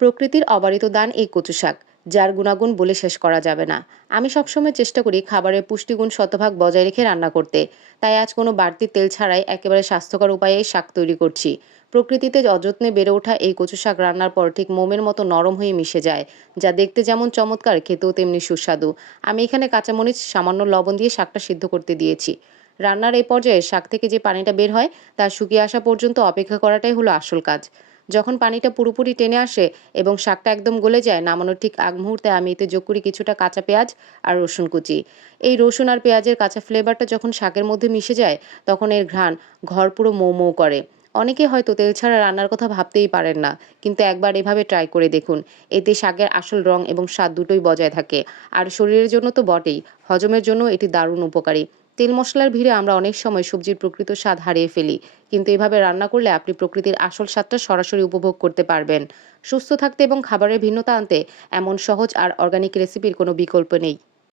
প্রকৃতির অবারিত দান এই কচু শাক, যার গুণাগুণ বলে শেষ করা যাবে না। আমি সবসময় চেষ্টা করি খাবারের পুষ্টিগুণ শতভাগ বজায় রেখে রান্না করতে। তাই আজ কোনো বাড়তি তেল ছাড়াই একেবারে স্বাস্থ্যকর উপায়ে এই শাক তৈরি করছি। প্রকৃতিতে অযত্নে বেড়ে ওঠা এই কচু শাক রান্নার পর ঠিক মোমের মতো নরম হয়ে মিশে যায়, যা দেখতে যেমন চমৎকার, খেতেও তেমনি সুস্বাদু। আমি এখানে কাঁচামরিচ, সামান্য লবণ দিয়ে শাকটা সিদ্ধ করতে দিয়েছি। রান্নার এই পর্যায়ে শাক থেকে যে পানিটা বের হয় তা শুকিয়ে আসা পর্যন্ত অপেক্ষা করাটাই হলো আসল কাজ। যখন পানিটা পুরোপুরি টেনে আসে এবং শাকটা একদম গলে যায়, নামানোর ঠিক আগ মুহূর্তে আমি এতে যোগ করি কিছুটা কাঁচা পেঁয়াজ আর রসুন কুচি। এই রসুন আর পেঁয়াজের কাঁচা ফ্লেভারটা যখন শাকের মধ্যে মিশে যায়, তখন এর ঘ্রাণ ঘর পুরো মৌ মৌ করে। অনেকে হয়তো তেল ছাড়া রান্নার কথা ভাবতেই পারেন না, কিন্তু একবার এভাবে ট্রাই করে দেখুন। এতে শাকের আসল রং এবং স্বাদ দুটোই বজায় থাকে। আর শরীরের জন্য তো বটেই, হজমের জন্য এটি দারুণ উপকারী। তেল মশলার ভিড়ে আমরা অনেক সময় সবজির প্রকৃত স্বাদ হারিয়ে ফেলি, কিন্তু এভাবে রান্না করলে আপনি প্রকৃতির আসল স্বাদটা সরাসরি উপভোগ করতে পারবেন। সুস্থ থাকতে এবং খাবারের ভিন্নতা আনতে এমন সহজ আর অর্গানিক রেসিপির কোনো বিকল্প নেই।